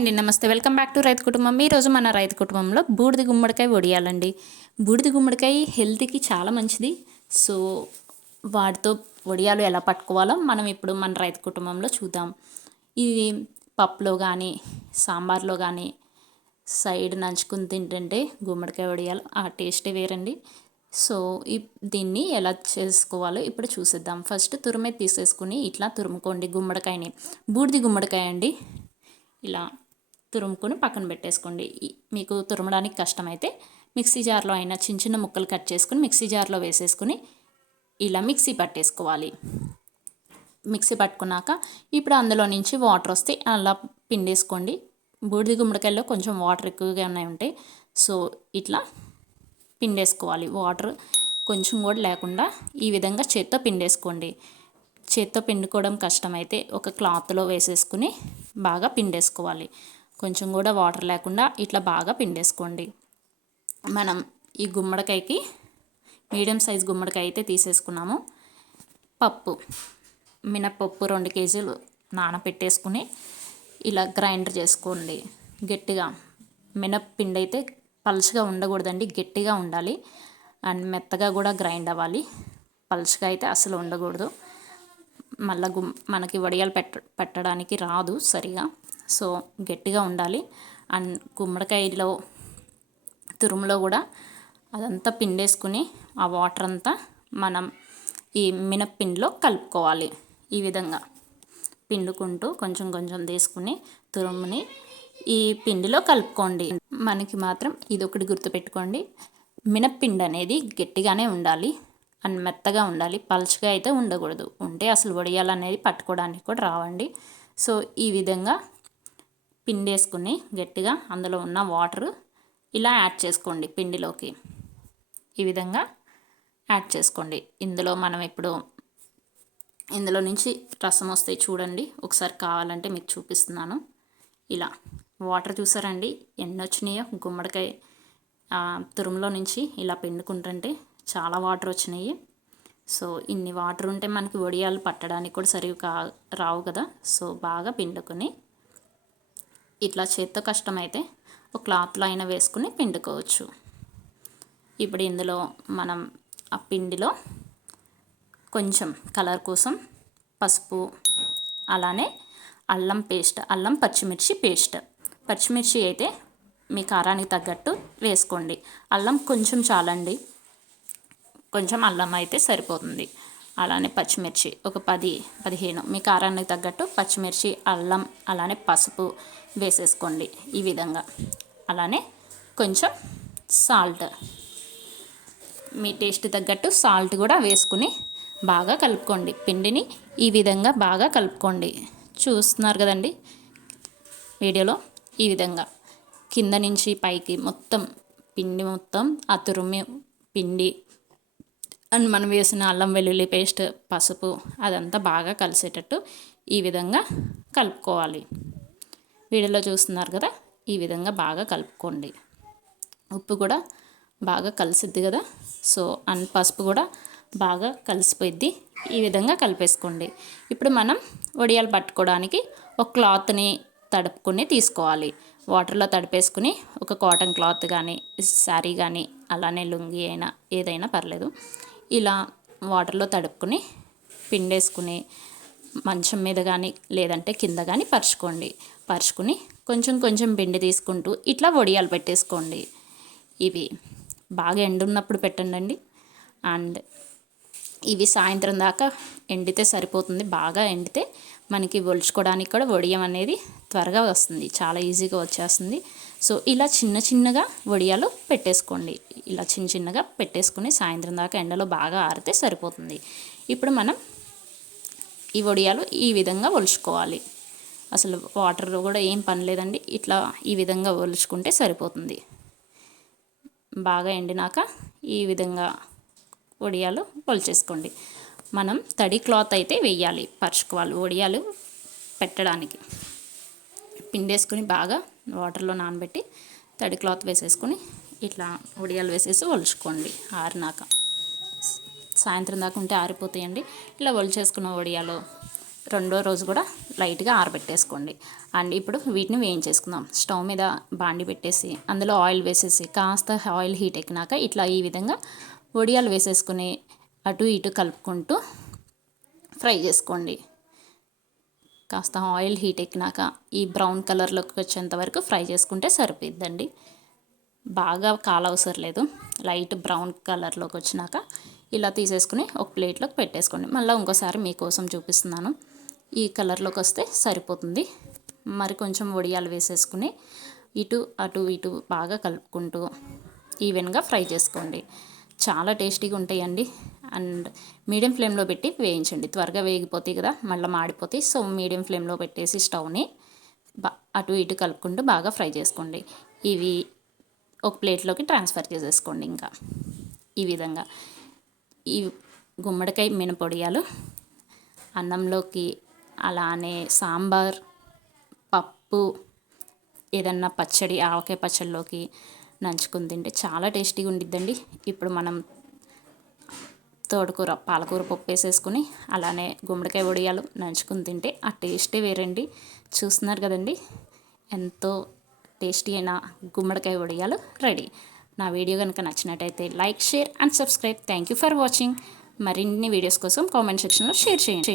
అండి నమస్తే. Welcome back to రైతు కుటుంబం. ఈరోజు మన రైతు కుటుంబంలో బూడిద గుమ్మడికాయ వడియాలండి. బూడిద గుమ్మడికాయ హెల్త్కి చాలా మంచిది. సో వాటితో వడియాలు ఎలా పట్టుకోవాలో మనం ఇప్పుడు మన రైతు కుటుంబంలో చూద్దాం. ఇది పప్పులో కానీ సాంబార్లో కానీ సైడ్ నంచుకుని తింటుంటే గుమ్మడికాయ వడియాలు ఆ టేస్టే వేరండి. సో ఈ దీన్ని ఎలా చేసుకోవాలో ఇప్పుడు చూసేద్దాం. ఫస్ట్ తురిమే తీసేసుకుని ఇట్లా తురుముకోండి గుమ్మడికాయని. బూడిది గుమ్మడికాయ అండి. ఇలా తురుముకొని పక్కన పెట్టేసుకోండి. మీకు తురమడానికి కష్టమైతే మిక్సీ జార్లో అయినా చిన్న చిన్న ముక్కలు కట్ చేసుకుని మిక్సీ జార్లో వేసేసుకుని ఇలా మిక్సీ పట్టేసుకోవాలి. మిక్సీ పట్టుకున్నాక ఇప్పుడు అందులో నుంచి వాటర్ వస్తే అలా పిండేసుకోండి. బూడిద గుమ్మడికాయల్లో కొంచెం వాటర్ ఎక్కువగా ఉన్నాయి ఉంటాయి సో ఇట్లా పిండేసుకోవాలి. వాటర్ కొంచెం కూడా లేకుండా ఈ విధంగా చేత్తో పిండేసుకోండి. చేత్తో పిండుకోవడం కష్టమైతే ఒక క్లాత్లో వేసేసుకుని బాగా పిండేసుకోవాలి. కొంచెం కూడా వాటర్ లేకుండా ఇట్లా బాగా పిండేసుకోండి. మనం ఈ గుమ్మడికాయకి మీడియం సైజ్ గుమ్మడికాయ అయితే తీసేసుకున్నాము. పప్పు మినప్పప్పు రెండు కేజీలు నానపెట్టేసుకుని ఇలా గ్రైండర్ చేసుకోండి. గట్టిగా మినప్పిండి అయితే పలుచగా ఉండకూడదండి గట్టిగా ఉండాలి. అండ్ మెత్తగా కూడా గ్రైండ్ అవ్వాలి. పలుచగా అయితే అసలు ఉండకూడదు. మళ్ళీ గుమ్ మనకి వడియాలు పెట్ట పెట్టడానికి రాదు సరిగా. సో గట్టిగా ఉండాలి. అండ్ గుమ్మడికాయలో తురుములో కూడా అదంతా పిండేసుకుని ఆ వాటర్ అంతా మనం ఈ మినప్పిండిలో కలుపుకోవాలి. ఈ విధంగా పిండుకుంటూ కొంచెం కొంచెం తీసుకుని తురుముని ఈ పిండిలో కలుపుకోండి. మనకి మాత్రం ఇది ఒకటి గుర్తుపెట్టుకోండి. మినప్పిండి అనేది గట్టిగానే ఉండాలి. అండ్ మెత్తగా ఉండాలి. పలుచగా అయితే ఉండకూడదు. ఉంటే అసలు వడియాలనేది పట్టుకోవడానికి కూడా రావండి. సో ఈ విధంగా పిండేసుకుని గట్టిగా అందులో ఉన్న వాటర్ ఇలా యాడ్ చేసుకోండి పిండిలోకి. ఈ విధంగా యాడ్ చేసుకోండి. ఇందులో మనం ఇప్పుడు ఇందులో నుంచి రసం వస్తాయి చూడండి. ఒకసారి కావాలంటే మీకు చూపిస్తున్నాను. ఇలా వాటర్ చూసారండి? ఎన్ని వచ్చినాయో గుమ్మడికాయ తురుములో నుంచి ఇలా పిండుకుంటుంటే చాలా వాటర్ వచ్చినాయి. సో ఇన్ని వాటర్ ఉంటే మనకి వడియాలు పట్టడానికి కూడా సరిగ్గా రావు కదా? సో బాగా పిండుకొని ఇట్లా చేత్తో కష్టమైతే ఒక క్లాత్లో అయినా వేసుకుని పిండుకోవచ్చు. ఇప్పుడు ఇందులో మనం ఆ పిండిలో కొంచెం కలర్ కోసం పసుపు అలానే అల్లం పేస్ట్ అల్లం పచ్చిమిర్చి పేస్ట్. పచ్చిమిర్చి అయితే మీ కారానికి తగ్గట్టు వేసుకోండి. అల్లం కొంచెం చాలండి. కొంచెం అల్లం అయితే సరిపోతుంది. అలానే పచ్చిమిర్చి ఒక పది పదిహేను. మీ కారానికి తగ్గట్టు పచ్చిమిర్చి అల్లం అలానే పసుపు వేసేసుకోండి ఈ విధంగా. అలానే కొంచెం సాల్ట్. మీ టేస్ట్ తగ్గట్టు సాల్ట్ కూడా వేసుకుని బాగా కలుపుకోండి. పిండిని ఈ విధంగా బాగా కలుపుకోండి. చూస్తున్నారు కదండి వీడియోలో ఈ విధంగా. కింద నుంచి పైకి మొత్తం పిండి మొత్తం ఆ తురుమి పిండి అండ్ మనం వేసిన అల్లం వెల్లుల్లి పేస్ట్ పసుపు అదంతా బాగా కలిసేటట్టు ఈ విధంగా కలుపుకోవాలి. వీడియోలో చూస్తున్నారు కదా ఈ విధంగా బాగా కలుపుకోండి. ఉప్పు కూడా బాగా కలిసిద్ది కదా సో అండ్ పసుపు కూడా బాగా కలిసిపోయిద్ది. ఈ విధంగా కలిపేసుకోండి. ఇప్పుడు మనం వడియాలు పట్టుకోవడానికి ఒక క్లాత్ని తడుపుకొని తీసుకోవాలి. వాటర్లో తడిపేసుకుని ఒక కాటన్ క్లాత్ కానీ శారీ కానీ అలానే లుంగి అయినా ఏదైనా పర్లేదు. ఇలా వాటర్లో తడుపుకుని పిండేసుకుని మంచం మీద కానీ లేదంటే కింద కానీ పరుచుకోండి. పరుచుకుని కొంచెం కొంచెం పిండి తీసుకుంటూ ఇట్లా వడియాలు పెట్టేసుకోండి. ఇవి బాగా ఎండున్నప్పుడు పెట్టండి అండ్ ఇవి సాయంత్రం దాకా ఎండితే సరిపోతుంది. బాగా ఎండితే మనకి ఒలుచుకోవడానికి కూడా వడియం అనేది త్వరగా వస్తుంది. చాలా ఈజీగా వచ్చేస్తుంది. సో ఇలా చిన్న చిన్నగా వడియాలు పెట్టేసుకోండి. ఇలా చిన్న చిన్నగా పెట్టేసుకుని సాయంత్రం దాకా ఎండలో బాగా ఆరితే సరిపోతుంది. ఇప్పుడు మనం ఈ వడియాలు ఈ విధంగా ఒలుచుకోవాలి. అసలు వాటర్ కూడా ఏం పని లేదండి. ఇట్లా ఈ విధంగా ఒలుచుకుంటే సరిపోతుంది. బాగా ఎండినాక ఈ విధంగా వడియాలు ఒలిచేసుకోండి. మనం తడి క్లాత్ అయితే వేయాలి పరుచుకోవాలి వడియాలు పెట్టడానికి. పిండేసుకుని బాగా వాటర్లో నానబెట్టి తడి క్లాత్ వేసేసుకుని ఇట్లా వడియాలు వేసేసి ఒలుచుకోండి ఆరినాక. సాయంత్రం దాకా ఉంటే ఆరిపోతాయండి. ఇలా ఒలిచేసుకున్న వడియాలు రెండో రోజు కూడా లైట్గా ఆరబెట్టేసుకోండి. అండ్ ఇప్పుడు వీటిని వేయించేసుకుందాం. స్టవ్ మీద బాండి పెట్టేసి అందులో ఆయిల్ వేసేసి కాస్త ఆయిల్ హీట్ ఎక్కినాక ఇట్లా ఈ విధంగా వడియాలు వేసేసుకుని అటు ఇటు కలుపుకుంటూ ఫ్రై చేసుకోండి. కాస్త ఆయిల్ హీట్ ఎక్కినాక ఈ బ్రౌన్ కలర్లోకి వచ్చేంత వరకు ఫ్రై చేసుకుంటే సరిపోద్దండి బాగా కాలవసరం లేదు. లైట్ బ్రౌన్ కలర్లోకి వచ్చినాక ఇలా తీసేసుకుని ఒక ప్లేట్లోకి పెట్టేసుకోండి. మళ్ళీ ఇంకోసారి మీకోసం చూపిస్తున్నాను. ఈ కలర్లోకి వస్తే సరిపోతుంది. మరి కొంచెం వడియాలు వేసేసుకుని ఇటు అటు ఇటు బాగా కలుపుకుంటూ ఈవెన్గా ఫ్రై చేసుకోండి. చాలా టేస్టీగా ఉంటాయండి. అండ్ మీడియం ఫ్లేమ్లో పెట్టి వేయించండి. త్వరగా వేగిపోతాయి కదా మళ్ళీ మాడిపోతాయి. సో మీడియం ఫ్లేమ్లో పెట్టేసి స్టవ్ని బా అటు ఇటు కలుపుకుంటూ బాగా ఫ్రై చేసుకోండి. ఇవి ఒక ప్లేట్లోకి ట్రాన్స్ఫర్ చేసేసుకోండి ఇంకా ఈ విధంగా. ఈ గుమ్మడికాయ మినపొడియాలు అన్నంలోకి అలానే సాంబార్ పప్పు ఏదన్నా పచ్చడి ఆవకాయ పచ్చడిలోకి నంచుకుని తింటే చాలా టేస్టీగా ఉండిద్దండి. ఇప్పుడు మనం తోడుకూర పాలకూర పప్పు వేసేసుకుని అలానే గుమ్మడికాయ వడియాలు నంచుకుని తింటే ఆ టేస్టే వేరండి. చూస్తున్నారు కదండి? ఎంతో టేస్టీ అయిన గుమ్మడికాయ వడియాలు రెడీ. నా వీడియో కనుక నచ్చినట్టయితే like share and subscribe. Thank you for watching. మరిన్ని వీడియోస్ కోసం కామెంట్ సెక్షన్లో షేర్ చేయండి.